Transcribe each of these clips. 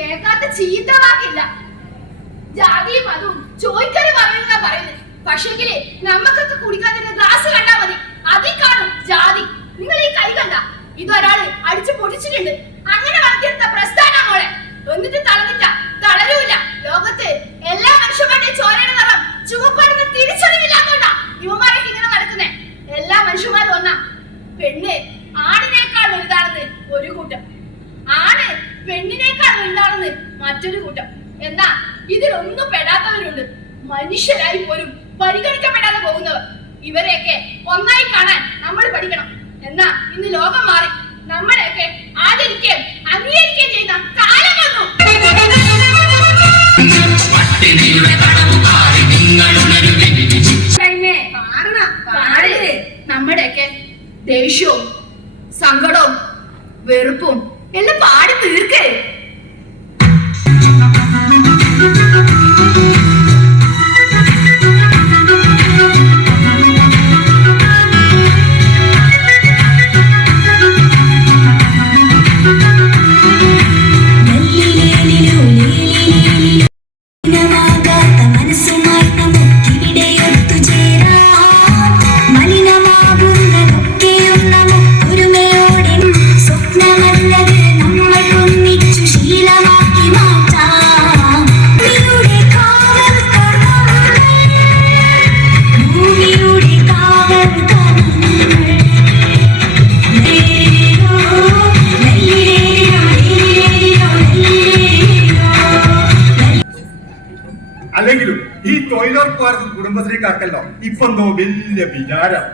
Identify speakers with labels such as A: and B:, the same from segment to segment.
A: കേൾക്കാത്ത ചീത്ത വാക്കില്ല ജാതിയും അതും ചോദിക്കൽ പറയുന്ന പറയുന്നത്. പക്ഷെങ്കിലേ നമുക്കൊക്കെ കുടിക്കാതിരുന്ന ഗ്ലാസ് കണ്ടാ മതി. അതിൽ കാണും ജാതി. നിങ്ങൾ ഈ കൈ കണ്ട? ഇതൊരാൾ അടിച്ചു പൊടിച്ചിട്ടുണ്ട്. അങ്ങനെ വളർത്തിയെടുത്ത പ്രസ്ഥാനം മോളെ. എന്നിട്ട് തളർന്നില്ല തളരൂല. ലോകത്ത് എല്ലാ മനുഷ്യന്മാരുടെയും ചോരയുടെ നിറം ചുവപ്പാണെന്ന് തിരിച്ചറിവില്ലാത്തോണ്ടാ യുവമാരൊക്കെ ഇങ്ങനെ നടക്കുന്നേ. എല്ലാ മനുഷ്യന്മാരും ഒന്നാ. പെണ്ണ് ആണിനേക്കാൾ വലുതാണെന്ന് ഒരു കൂട്ടം. ആണ് പെണ്ണിനേക്കാൾ വലുതാണെന്ന് മറ്റൊരു കൂട്ടം. എന്നാ ഇതിലൊന്നും പെടാത്തവരുണ്ട്. മനുഷ്യരായി പോലും പരിഗണിക്കപ്പെടാതെ പോകുന്നവർ. ഇവരെയൊക്കെ ഒന്നായി കാണാൻ നമ്മൾ പഠിക്കണം. എന്നാ ഇന്ന് ലോകം മാറി. നമ്മളെയൊക്കെ ആദരിക്കുകയും അംഗീകരിക്കുകയും ചെയ്യുന്ന കാലം വന്നു. നമ്മുടെയൊക്കെ ദേഷ്യവും സങ്കടവും വെറുപ്പും എല്ലാം പാടി തീർക്കേ
B: കുടുംബശ്രീക്കാർക്കല്ലോ? ഇപ്പൊ എന്തോ വലിയ വിചാരം.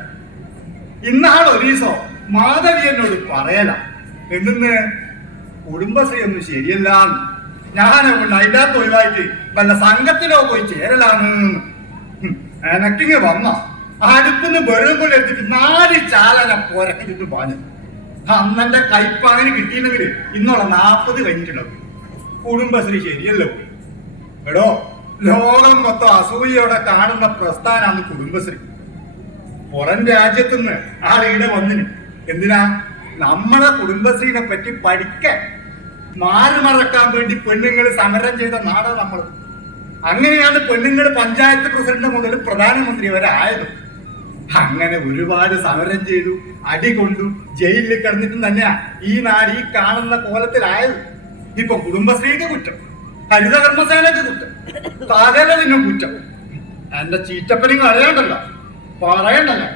B: ഇന്നാൾ ദിവസം മാധവി എന്നോട് പറയല. എന്തെന്ന്? കുടുംബശ്രീ ഒന്നും ശരിയല്ല ഞാനുകൊണ്ട് അതിന്റെ ഒഴിവായിട്ട് വല്ല സംഘത്തിലോ പോയി ചേരലാണ് എനക്കിങ് വന്ന. അടുപ്പിന്ന് വെറും കൊണ്ട് എടുത്തിട്ട് നാല് ചാലന പുരക്കിട്ട് പാഞ്ഞു. അന്നെന്റെ കയ്പ അങ്ങനെ കിട്ടിയില്ലെങ്കിൽ ഇന്നോളം നാപ്പത് കഴിഞ്ഞിട്ടുണ്ടാവും. കുടുംബശ്രീ ശരിയല്ലോ. എടോ ലോകം മൊത്തം അസൂയയോടെ കാണുന്ന പ്രസ്ഥാനാണ് കുടുംബശ്രീ. പുറം രാജ്യത്തുനിന്ന് ആളിവിടെ വന്നിന്. എന്തിനാ? നമ്മളെ കുടുംബശ്രീനെ പറ്റി പഠിക്കാൻ മാറുമറക്കാൻ വേണ്ടി പെണ്ണുങ്ങൾ സമരം ചെയ്ത നാടാണ് നമ്മൾ അങ്ങനെയാണ് പെണ്ണുങ്ങൾ പഞ്ചായത്ത് പ്രസിഡന്റ് മുതൽ പ്രധാനമന്ത്രി വരെ ആയത്. അങ്ങനെ ഒരുപാട് സമരം ചെയ്തു അടി കൊണ്ടു ജയിലിൽ കിടന്നിട്ടും തന്നെയാ ഈ നാട് ഈ കാണുന്ന കോലത്തിലായത്. ഇപ്പൊ കുടുംബശ്രീക്ക് കുറ്റം. ഹരിതകർമ്മസേനക്ക് കുറ്റം. സകലതിനും കുറ്റം. എന്റെ ചീറ്റപ്പനും അറിയണ്ടല്ലോ. പറയണ്ടല്ലോ.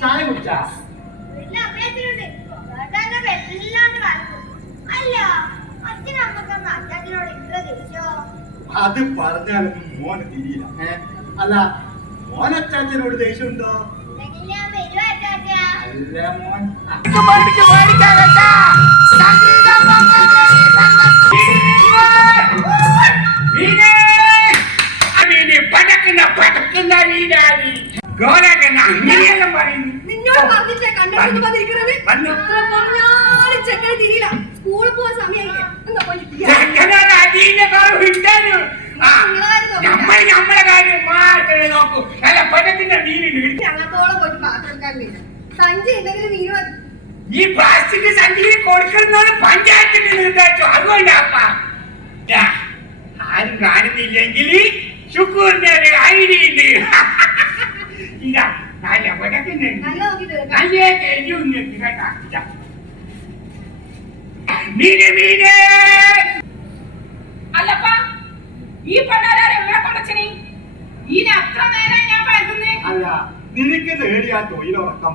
B: ചായ കുടിച്ചാ? അത് പറഞ്ഞാലൊന്നും മോനെ തിരിയില്ല അല്ല മോനച്ചാച്ചനോട് ദേഷ്യമുണ്ടോ
C: സ്കൂളിൽ പോവാൻ സമയമില്ലേ എന്താ പോയി
D: നമ്മൾ നമ്മളെ കാര്യം മാത്രമേ നോക്കൂ അല്ല പടക്കുന്ന വീടുണ്ട്
C: ഞങ്ങൾക്കോളം പോയിട്ട് പാത്രം എടുക്കാൻ സഞ്ചി ഉണ്ടെങ്കിലും മീൻ
D: ഈ പ്ലാസ്റ്റിക് സഞ്ചിയിൽ കൊടുക്കുന്നതാണ് പഞ്ചായത്തിന്റെ നിർദ്ദേശം. അതുകൊണ്ടാപ്പാ ആരും കാണുന്നില്ലെങ്കിൽ ശുക്കൂറിന്റെ ഒരു ഐഡി ഉണ്ട്. ഇതാ നല്ല പടക്കുന്നുണ്ട്
C: നല്ല
D: എരിവുണ്ട് കേട്ടാ. മീന് മീന്.
A: അല്ലപ്പാ ഈ പണ്ടാരെ എവിടെ കൊണ്ടച്ചനി അത്ര നേരം ഞാൻ വരുന്നേ
B: അല്ല നിനക്ക് നേടിയ തൊഴിലുറക്കം?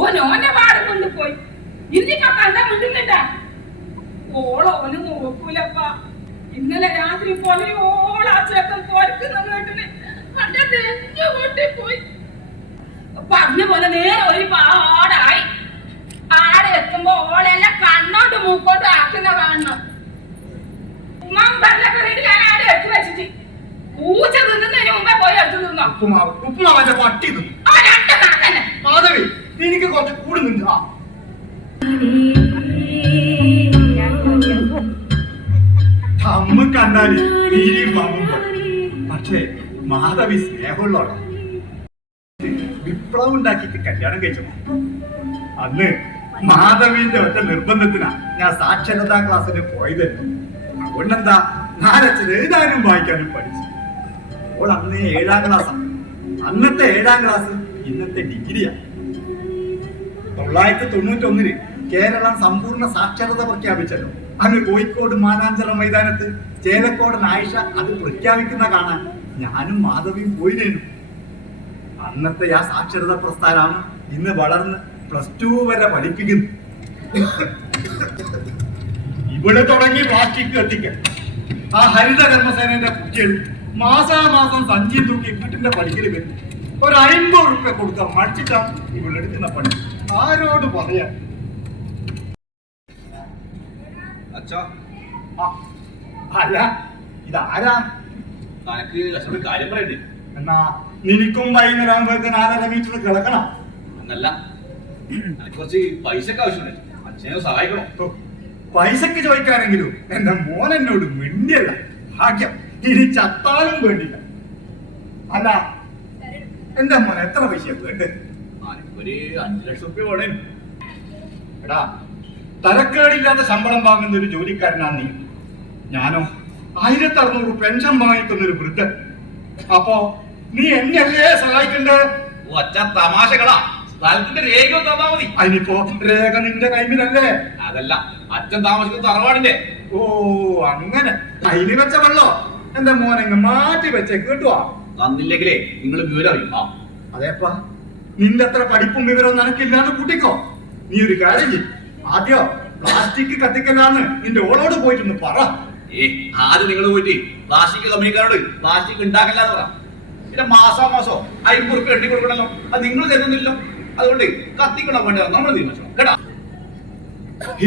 C: ഓൻ ഓന്റെ പാട് കൊണ്ടുപോയി. ഇന്നിപ്പോ കണ്ട മുണ്ടുന്നിട്ടാ ഓള ഓന് നോക്കൂലപ്പ. ഇന്നലെ രാത്രി പോലെ ഓള ആ ചേക്കൻ പോരക്കുന്ന കേട്ടിന് കണ്ട നെഞ്ഞു പൊട്ടിപ്പോയി. പറഞ്ഞ പോലെ നേരെ ഒരു പാടായി. ആടെ എത്തുമ്പോ ഓളെല്ലാം കണ്ണോട്ട് മൂക്കോട്ട് ആക്കുന്ന കാണണം. പോയി
B: ഉപ്പുമാവ് ഉപ്പുമാവന്റെ പട്ടി തിന്നു
C: ആ രണ്ട് കണക്കന്നെ
B: മാധവി എനിക്ക് കുറച്ച് കൂടുന്നുണ്ട്. ആ. അമ്മ കണ്ടാൽ പക്ഷേ മാധവി സ്നേഹമുള്ളോടാ വിപ്ലവം ഉണ്ടാക്കിയിട്ട് കല്യാണം കഴിച്ചു അന്ന് മാധവിന്റെ ഒറ്റ നിർബന്ധത്തിനാ ഞാൻ സാക്ഷരതാ ക്ലാസ്സിന് പോയത്. അതുകൊണ്ടെന്താ നാലച്ഛൻ എഴുതാനും വായിക്കാനും പഠിച്ചു. അപ്പോൾ അന്ന് ഏഴാം ക്ലാസ് അന്നത്തെ ഏഴാം ക്ലാസ് ഇന്നത്തെ ഡിഗ്രിയാ. തൊള്ളായിരത്തി തൊണ്ണൂറ്റി ഒന്നിന് കേരളം സമ്പൂർണ സാക്ഷരത പ്രഖ്യാപിച്ചല്ലോ. അങ്ങ് കോഴിക്കോട് മാനാഞ്ചിറ മൈതാനത്ത് ചേലക്കോടൻ ആയിഷ അത് പ്രഖ്യാപിക്കുന്ന കാണാൻ ഞാനും മാധവിയും നേരും അന്നത്തെ ആ സാക്ഷരത പ്രസ്ഥാനം ഇന്ന് വളർന്ന് പ്ലസ് ടു വരെ പഠിപ്പിക്കുന്നു. ഇവിടെ തുടങ്ങി പ്ലാസ്റ്റിക് കത്തിക്കൽ ആ ഹരിത കർമ്മസേനന്റെ കുട്ടികൾ മാസാമാസം സഞ്ചി തൂക്കി വീട്ടിന്റെ പണിക്കൽ വരും. ഒരു അമ്പത് റുപ്യ കൊടുത്താൽ മടിച്ചിട്ടാണ് ഇവിടെ എടുക്കുന്ന പണി. ആരോട് പറയാ
E: അച്ഛാ.
B: അല്ല ഇതാരാ?
E: തനക്ക് അച്ഛനോട് കാര്യം പറയണ്ടേ?
B: എന്നാ നിനക്കും വൈകുന്നേരം ആകുമ്പോഴത്തേന് ആരര മീറ്റർ കിടക്കണം?
E: എന്നല്ല എനിക്ക് കുറച്ച് പൈസക്ക് ആവശ്യമുണ്ട്. അച്ഛനെ സഹായിക്കണം.
B: പൈസക്ക് ചോദിക്കാനെങ്കിലും എന്റെ മോൻ എന്നോട് മിണ്ടിയല്ല. ഭാഗ്യം ഇനി ചത്താലും വേണ്ടില്ല. അല്ല എന്റെ മോൻ എത്ര പൈസ വേണ്ടത്
E: ഒരു അഞ്ചു ലക്ഷം റുപ്യ വേണേ
B: എടാ തരക്കേടില്ലാത്ത ശമ്പളം വാങ്ങുന്ന ഒരു ജോലിക്കാരനാണ് നീ. ഞാനോ ആയിരത്തി അറുന്നൂറ് പെൻഷൻ വാങ്ങിക്കുന്ന ഒരു വൃദ്ധൻ. അപ്പോ നീ എന്നെയല്ലേ സഹായിക്കണ്ടേ?
E: ഒറ്റ തമാശകളാ. സ്ഥലത്തിന്റെ രേഖ തന്നാ മതി.
B: അതിനിപ്പോ രേഖ നിന്റെ കൈമിലല്ലേ?
E: അതല്ല അച്ഛൻ താമസിക്കുന്ന തറവാടിന്റെ.
B: ഓ അങ്ങനെ. കയ്യിൽ വെച്ച വെള്ളോ? എന്റെ മോനെ മാറ്റി വെച്ചേ കേട്ടുവാ?
E: തന്നില്ലെങ്കിലേ നിങ്ങൾ വിവരം അറിയാം.
B: അതേപ്പാ. നിന്റെ അത്ര പഠിപ്പും വിവരവും നിനക്കില്ലാന്ന് കൂട്ടിക്കോ. നീ ഒരു കാര്യം ചെയ്യും. ആദ്യോ പ്ലാസ്റ്റിക് കത്തിക്കലാന്ന് നിന്റെ ഓളോട് പോയിട്ടൊന്ന് പറ.
E: ഏ ആദ്യം നിങ്ങൾ പോയിട്ട് പ്ലാസ്റ്റിക് കമ്പനിക്കാരോട് പ്ലാസ്റ്റിക് ഉണ്ടാക്കല്ലാന്ന് പറ. പിന്നെ മാസോ മാസോ അയ്യൂർക്ക് എണ്ണി കൊടുക്കണല്ലോ. അത് നിങ്ങൾ തരുന്നില്ലല്ലോ. അതുകൊണ്ട് കത്തിക്കണം വേണ്ട നമ്മൾ തീരുമാനിച്ചോ കേട്ടാ?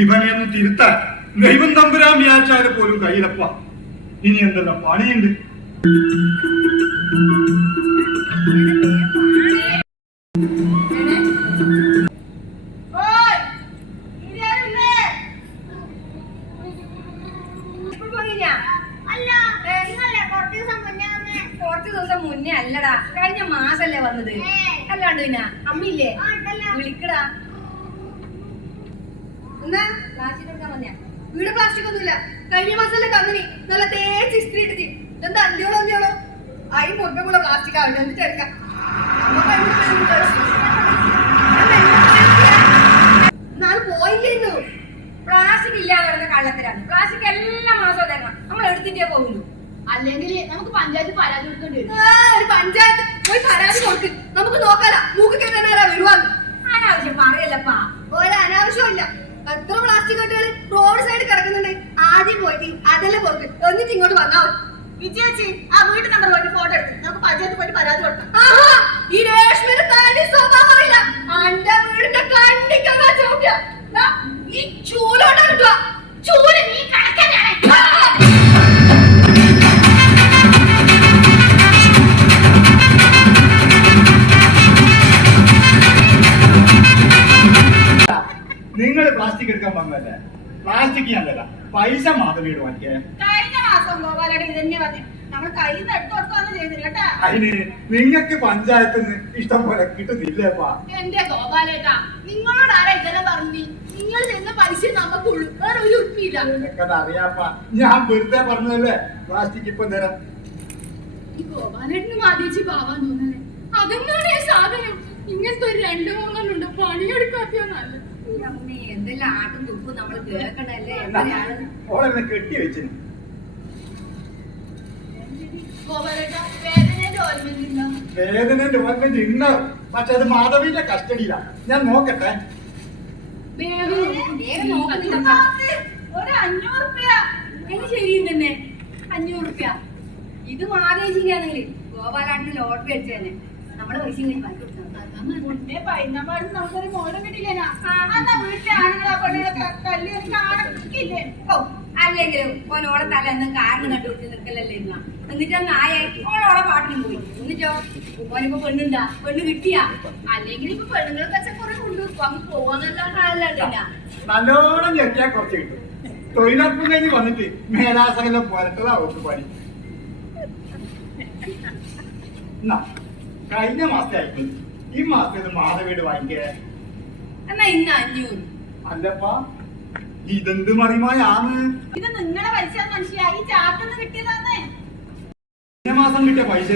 B: ഇവനെ ഒന്ന് തിരുത്താൻ ദൈവം തമ്പുരാൻ വിചാരിച്ചാൽ പോലും കയ്യിലപ്പ. ഇനി എന്തെല്ലാം പണിയുണ്ട്?
C: വീട് പ്ലാസ്റ്റിക് ഒന്നുമില്ല. കഴിഞ്ഞ മാസമല്ലേ കന്നി നല്ല തേച്ച് ഇസ്ത്രി ഇട്ടിട്ട്. എന്താ അല്ലയോളോ അല്ലയോളോ അയി മുറുക്ക കൂടെ പ്ലാസ്റ്റിക് ആവില്ല എന്നിട്ട് എടുക്കാം അതിന്. അല്ല, നാളെ പ്ലാസ്റ്റിക് ഇല്ലാതെ വരുന്ന കള്ളത്തിലാണ് പ്ലാസ്റ്റിക് എല്ലാ മാസവും തരണം നമ്മൾ എടുത്തിട്ടേ പോകുന്നു.
A: അല്ലെങ്കിൽ നമുക്ക് പഞ്ചായത്ത് പരാതി കൊടുക്കേണ്ടി വരും.
C: പഞ്ചായത്ത് പോയി പരാതി കൊടുക്ക്. നമുക്ക് നോക്കാലോ. മൂക്ക് കേട്ടാനാരാ വരുവാന്ന്? അനാവശ്യം പറയല്ലപ്പാ. ഒരു അനാവശ്യമില്ല എത്ര പ്ലാസ്റ്റിക് കട്ടുകൾ റോഡ് സൈഡ് കിടക്കുന്നുണ്ട്? ആദ്യം പോയിട്ട് അതെല്ലാം പോർക്ക് എന്നിട്ട് ഇങ്ങോട്ട് വന്നാ മതി. വിജയച്ചി ആ വീട്ടു നമ്പർ പോയിട്ട് ഫോട്ടോ എടുത്ത് നമുക്ക് പഞ്ചായത്ത് പോയിട്ട് പരാതി കൊടുക്കാം. ഈ രേഷ്മിന് തനി സ്വഭാവം അറിയില്ല. അന്റെ വീടിന്റെ കണ്ടിക്കാൻ ചവിട്ടിയ ഈ ചൂലോട്ടാ കിട്ടുക.
A: ചൂൽ നീ കണക്കന്നെയാണ്
B: പ്ലാസ്റ്റിക് എടുക്കാൻ വന്നതല്ലേ? പ്ലാസ്റ്റിക് ഞാൻ തരാം. പൈസ മാധവിയോട് വാങ്ങിക്കേ.
C: കഴിഞ്ഞ മാസം ഗോപാലയുടെ ഇത് തന്നെ പറഞ്ഞു നമ്മൾ കയ്യിൽ നിന്ന് എടുത്തു കൊടുക്കാന്ന് ചെയ്തില്ല കേട്ടാ.
B: അതിന് നിങ്ങൾക്ക് പഞ്ചായത്തിൽ നിന്ന് ഇഷ്ടം പോലെ കിട്ടുന്നില്ലേപ്പാ
A: എന്റെ ഗോപാലേട്ടാ നിങ്ങളോട് ആരാ ഇങ്ങനെ പറഞ്ഞു നിങ്ങൾ തരുന്ന പൈസ നമുക്കുള്ളൂ. വേറെ ഒരു ഉറപ്പില്ല.
B: നിനക്കത് അറിയാപ്പാ ഞാൻ വെറുതെ പറഞ്ഞതല്ലേ? പ്ലാസ്റ്റിക് ഇപ്പൊ തരാം.
A: ഈ ഗോപാലേട്ടന് മാതിരിച്ച് പാവാൻ തോന്നല്ലേ അതെന്താണ് ഈ സാധനം?
C: ഇങ്ങനത്തെ ഒരു രണ്ടു മൂന്നെണ്ണുണ്ട് പണിയെടുക്കാത്ത നല്ലത്.
B: ഓളെന്നെ കെട്ടി
A: വെച്ചു
B: വേദനന്റെ ഓർമ്മ ഇന്ന് പക്ഷെ അത് മാധവിന്റെ കസ്റ്റഡിയിലാണ് ഞാൻ നോക്കട്ടെ.
A: ഇത് മാതേശിക്കാണെങ്കിൽ ഗോപാലാട്ടിന് ലോട്ടറി അടിച്ചതന്നെ. നമ്മുടെ പൈസ അല്ലെങ്കിലും ഓനോളെ തല എന്നും കാരണം കണ്ടുപിടിച്ച് നിൽക്കലല്ലേ ഇന്ന. എന്നിട്ട് നായ ഓളോളെ പാട്ടിനും പോയി. എന്നിട്ടോ ഓനിപ്പോ പെണ്ണുണ്ടാ? പെണ്ണ് കിട്ടിയാ? അല്ലെങ്കിൽ ഇപ്പൊ പെണ്ണുങ്ങളെ വെച്ച കുറെ കൊണ്ട് അങ്ങ് പോവാന്നല്ലാണ്ട് അല്ലാണ്ടില്ല
B: നല്ലോണം ഞെക്കിയാ കുറച്ച് കിട്ടും. തൊഴിലുറപ്പ് കഴിഞ്ഞ് വന്നിട്ട് മേലാസകലം പോരട്ടതാ ഒത്ത് പണി. കഴിഞ്ഞ മാസത്തെ ആയിക്കോട്ടെ ഈ മാസത്തെ മാധവീട് വാങ്ങിക്കേ
A: എന്നാ ഇന്ന് അഞ്ഞൂറ്.
B: അല്ലപ്പാ ഇതെന്ത് മറിമായാണ്?
C: ഇത് നിങ്ങളെ പൈസ മനസ്സിലായി ചാർട്ടിന്ന് കിട്ടിയതാന്നേ.
B: കഴിഞ്ഞ മാസം കിട്ടിയ പൈസ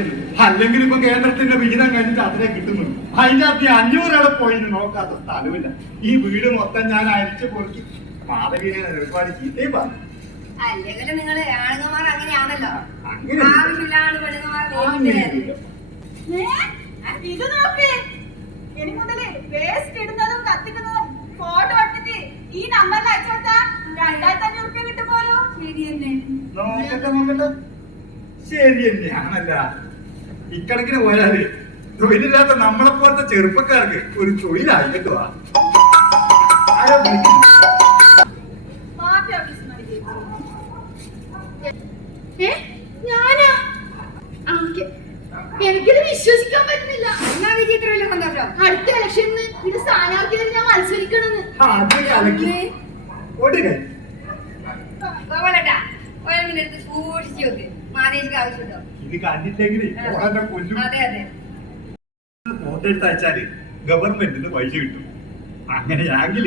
B: അല്ലെങ്കിൽ ഇപ്പൊ കേന്ദ്രത്തിന്റെ വിഹിതം കഴിഞ്ഞിട്ട് അതിനെ കിട്ടുന്നു. അതിന്റെ അകത്ത് അഞ്ഞൂറ് പോയി നോക്കാത്ത സ്ഥലമില്ല. ഈ വീട് മൊത്തം ഞാൻ അരിച്ചു പൊറുക്കി. മാധവീനെ ഒരുപാട് ചീത്തയും പറഞ്ഞു.
A: അല്ലെങ്കിൽ നിങ്ങൾ ആണുങ്ങന്മാർ അങ്ങനെയാണല്ലോ.
B: അങ്ങനെ
A: ആവശ്യമില്ലാണ്
B: അങ്ങനെയൊന്നുമില്ല.
C: ഇത് നോക്ക്. ഇനി മുതൽ വേസ്റ്റ് ഇടുന്നതും കത്തിക്കുന്നതും ഫോട്ടോ എടുത്തിട്ട് ഈ നമ്പറിൽ അയച്ചു കൊടുത്താ രണ്ടായിരത്തി അഞ്ഞൂറ് റുപ്യ കിട്ടും പോലും
A: ശരി തന്നെ
B: നോക്കട്ടെ നോക്കട്ടെ. ശരി തന്നെയാണല്ല ഇക്കണക്കിന് പോയാൽ തൊഴിലില്ലാത്ത നമ്മളെ പോലത്തെ ചെറുപ്പക്കാർക്ക് ഒരു തൊഴിലായി കേട്ടോ.
A: എനിക്കിത്
B: കണ്ടില്ലെങ്കിൽ ഓളെന്നെ ഇത്
A: അതെ അതെ
B: ഫോട്ടോ എടുത്ത് അയച്ചാൽ ഗവൺമെന്റിന് പൈസ കിട്ടും. അങ്ങനെയാണെങ്കിൽ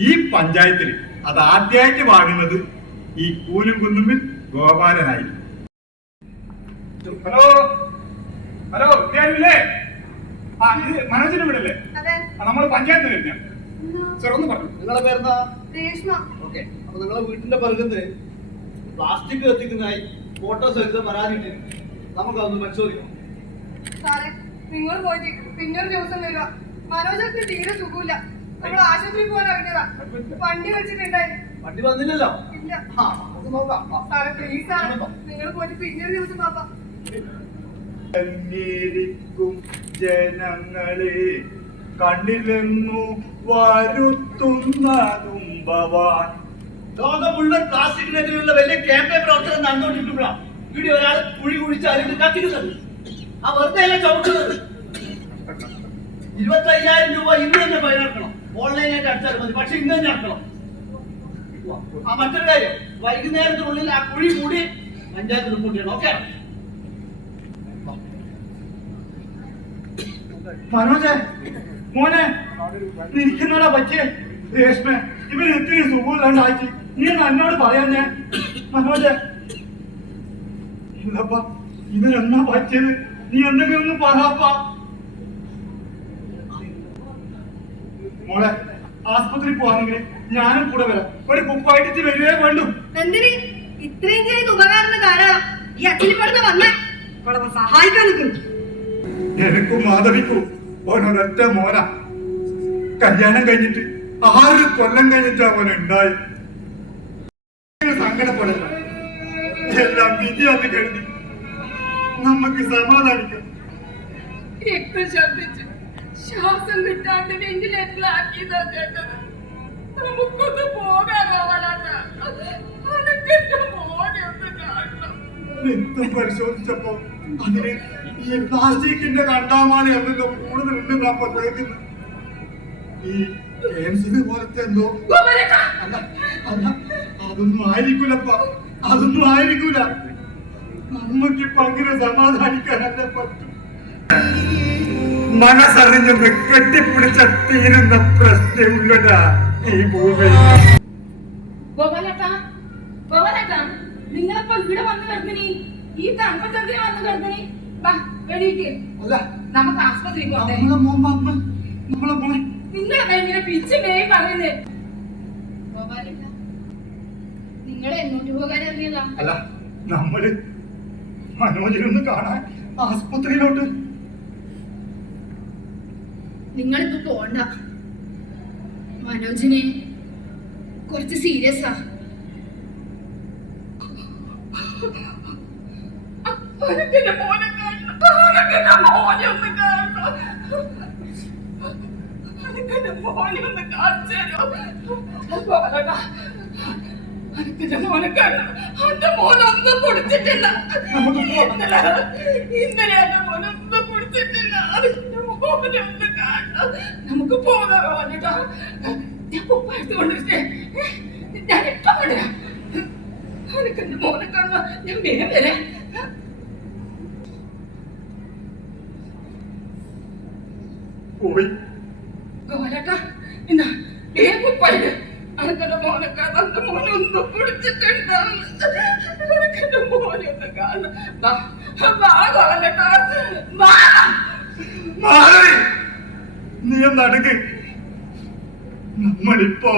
B: ഈ പഞ്ചായത്തിൽ അത് ആദ്യമായിട്ട് വാങ്ങുന്നത് ഈ കൂലും കുന്നുമ്പിൽ ഗോപാലനായി ഹലോ? ഹലോ ഇല്ലേ ആ ഇത് മനോജിന്റെ വീടല്ലേ?
A: അതെ.
B: നമ്മൾ പഞ്ചായത്ത് കഴിഞ്ഞ സാർ ഒന്ന് പറഞ്ഞു
E: നിങ്ങളെ പേരെന്താ?
A: രേഷ്മ.
E: ഓക്കെ. അപ്പൊ നിങ്ങളെ വീട്ടിന്റെ പരിഗണന പ്ലാസ്റ്റിക് കത്തിക്കുന്നതായി ഫോട്ടോ സഹിതം പരാതിയിട്ട് നമുക്കതൊന്ന് പരിശോധിക്കണം
C: സാറേ നിങ്ങൾ പോയിട്ട് പിന്നൊരു ദിവസം വരിക. മനോജക്ക് തീരെ സുഖമില്ല. നമ്മൾ ആശുപത്രിയിൽ പോകാൻ ഇറങ്ങിയതാ. വണ്ടി വെച്ചിട്ടുണ്ടായി
E: വണ്ടി വന്നില്ലല്ലോ?
C: ഇല്ല.
E: ആ നമുക്ക് നോക്കാം. ആ.
C: സാറേ പ്ലീസ് സാറേ. നിങ്ങൾ പോയിട്ട് പിന്നൊരു ദിവസം പാപ്പ
B: അംഗീകരിക്കും ജനങ്ങളെ. കണ്ണിലെന്നു വരുത്തുന്നതും ഭവാൻ
E: ലോകം മുഴുവൻ പ്ലാസ്റ്റിക്കിനെതിരെയുള്ള വലിയ ക്യാമ്പയിൻ പ്രവർത്തനം നടന്നുകൊണ്ടിരിക്കുമ്പോഴാണ് ഇവിടെ ഒരാൾ കുഴി കുഴിച്ച് അതിന് കത്തിക്കുന്നത്. ആ വെറുതെ അല്ല ചവിട്ടുന്നത്? ഇരുപത്തി അയ്യായിരം രൂപ ഇന്ന് തന്നെ ഫൈൻ അടക്കണം ഓൺലൈനായിട്ട് അടിച്ചാൽ മതി പക്ഷെ ഇന്ന് തന്നെ അടക്കണം. ആ മറ്റൊരു കാര്യം വൈകുന്നേരത്തിനുള്ളിൽ ആ കുഴി മൂടി പഞ്ചായത്ത് റിപ്പോർട്ട് ചെയ്യണം ഓക്കെ
B: മനോജെ മോനെ നിനക്കെന്നാടാ പറ്റിയേ? രേഷ്മ ഇവൻ ഇത്തിരി സുഖമില്ലാണ്ടാക്കി നീ എന്നോട് പറയാൻ ഞാൻ മനോജെ ഇല്ലപ്പ ഇവരെന്നാ പറ്റിയത്? നീ എന്തെങ്കിലും ഒന്ന് പറയാപ്പ മോളെ ആസ്പത്രി പോവാണെങ്കിൽ ഞാനും കൂടെ വരാം. ഒരു കുപ്പായിട്ട് വരുവേ വേണ്ടു.
A: എന്തിന്? ഇത്രയും ചെയ്ത് ഉപകാരം കാരണം ഈ അച്ഛനിപ്പടുത്ത് വന്നേ. സഹായിക്കാൻ നിൽക്കുന്നു.
B: എനിക്കും മാധവിക്കും ഓനൊരൊറ്റ മോന. കല്യാണം കഴിഞ്ഞിട്ട് ആറ് കൊല്ലം കഴിഞ്ഞിട്ടാ മോനെ ഉണ്ടായി. സങ്കടപ്പെടല്ല എല്ലാം വിധിയാന്ന് കരുതി നമുക്ക് സമാധാനിക്കാം.
C: രക്തം ശ്വാസം കിട്ടാണ്ട് വെന്റിലേറ്ററിലാക്കിയതാ കേട്ടത്. നമുക്കൊന്ന് പോകാൻ പോവാനാട്ട മോനെ ഒന്ന് കാണണം.
B: രക്തം പരിശോധിച്ചപ്പോ അതിന് ഈ പ്ലാസ്റ്റിക്കിന്റെ കണ്ടാമാലി എന്തോ കൂടുതലുണ്ടെന്നാ കേൾക്കുന്നത് ഈ ക്യാൻസർ പോലത്തെ എന്തോ? അല്ല അല്ല അതൊന്നും ആയിരിക്കൂലപ്പ അതൊന്നും ആയിരിക്കൂല. നമ്മക്കിപ്പോ അങ്ങനെ സമാധാനിക്കാനല്ല പറ്റും. മനസ്സറിഞ്ഞ് കെട്ടിപ്പിടിച്ച തീരുന്ന പ്രശ്നമുള്ളടാ ഈ ഭൂമി.
C: നിങ്ങളിപ്പോ ഇവിടെ വന്ന് കിടന്നിനി? ഈ തണുപ്പത്തെന്തിനാ വന്ന് കിടന്നിനി? നമുക്ക് ആസ്പത്രിയിൽ പോട്ടെ. നിങ്ങളെ ഇങ്ങനെ പിച്ച് മേയും പറയുന്നേ.
A: നിങ്ങൾ എങ്ങോട്ട് പോകാൻ ഇറങ്ങിയതാ
B: അല്ല നമ്മൾ മനോജനൊന്ന് കാണാൻ ആസ്പത്രിയിലോട്ട്.
A: നിങ്ങളിപ്പോ പോണ്ട. മനോജിനെ കുറച്ച് സീരിയസ്
C: ആ. മോനെ കാണണം അനക്കെന്റെ മോനെ എന്റെ മോനൊന്നും കുടിച്ചിട്ടില്ല ഇന്നലെ ഇന്നലെ എന്റെ മോനൊന്നും കുടിച്ചിട്ടില്ല അനക്കെന്റെ മോനെ ഒന്ന് കാണണം നമുക്ക് പോകാൻ ഗോപാലേട്ടാ ഞാൻ ഉപ്പ എടുത്തുകൊണ്ടിരിക്കേ ഞാൻ ഇപ്പം കൊണ്ടുവരാം അനക്കെന്റെ മോനെ കാണണം ഞാൻ വേഗം വരാം
B: പോയി
C: ഗോപാലേട്ടാ ഇന്ന വേഗം പോയത് അനക്കെന്റെ മോനെ കാണാൻ എന്റെ മോനെ ഒന്ന് പിടിച്ചിട്ടുണ്ടാവില്ല അനക്കെന്റെ മോനെ ഒന്ന് കാണാൻ വാ വാ ഗോപാലേട്ടാ വാ
B: മാറി നീ നടക്ക്. നമ്മളിപ്പോ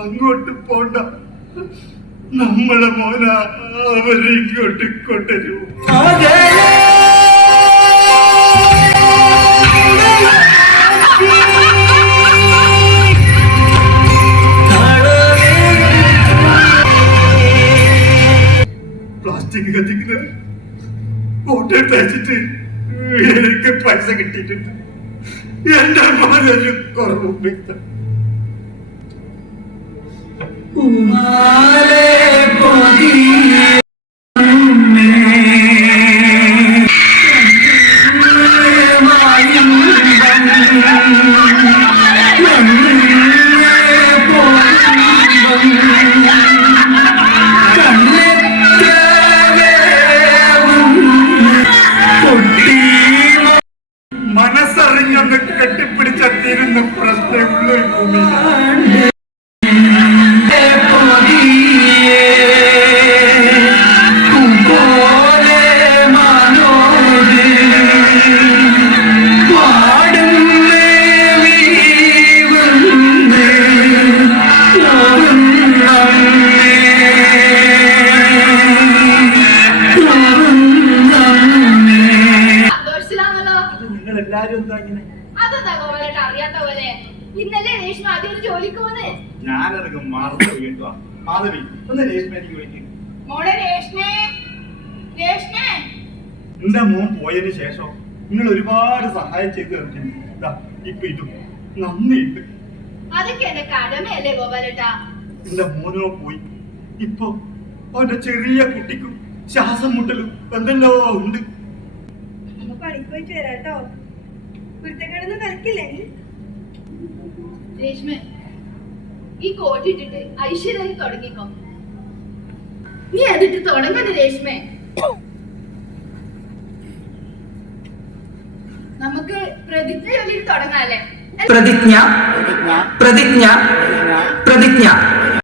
B: അങ്ങോട്ട് പോണ്ട. നമ്മളെ മോന അവരിങ്ങോട്ട് കൊണ്ടുവരൂ. പ്ലാസ്റ്റിക് കത്തിക്കുന്നത് ഫോട്ടോ തയ്ച്ചിട്ട് എനിക്ക് പൈസ കിട്ടിയിട്ടുണ്ട്. എന്റെ മനസ്സിൽ കുറവുണ്ട് വ്യക്തം ഇപ്പൊ ഇതും നന്ദിയുണ്ട്.
A: അതൊക്കെ എന്റെ കടമയല്ലേ ഗോപാലേട്ട?
B: എന്റെ മോനോ പോയി. ഇപ്പൊ അവന്റെ ചെറിയ കുട്ടിക്കും ശ്വാസം മുട്ടലും എന്തെല്ലോ ഉണ്ട്.
F: പണിക്ക് പോയിട്ട് വരാട്ടോ കുരുത്തക്കേടൊന്നും കളിക്കില്ലേ? നീ
A: രേഷ്മ ഈ കോട്ട് ഇട്ടിട്ട് ഐശ്വര്യായി തുടങ്ങിക്കോ. നീ അതിട്ട് തുടങ്ങണ്ട രേഷ്മേ. നമുക്ക് പ്രതിജ്ഞ ചൊല്ലിട്ട് പ്രതിജ്ഞ.
G: പ്രതിജ്ഞ. പ്രതിജ്ഞ. പ്രതിജ്ഞ.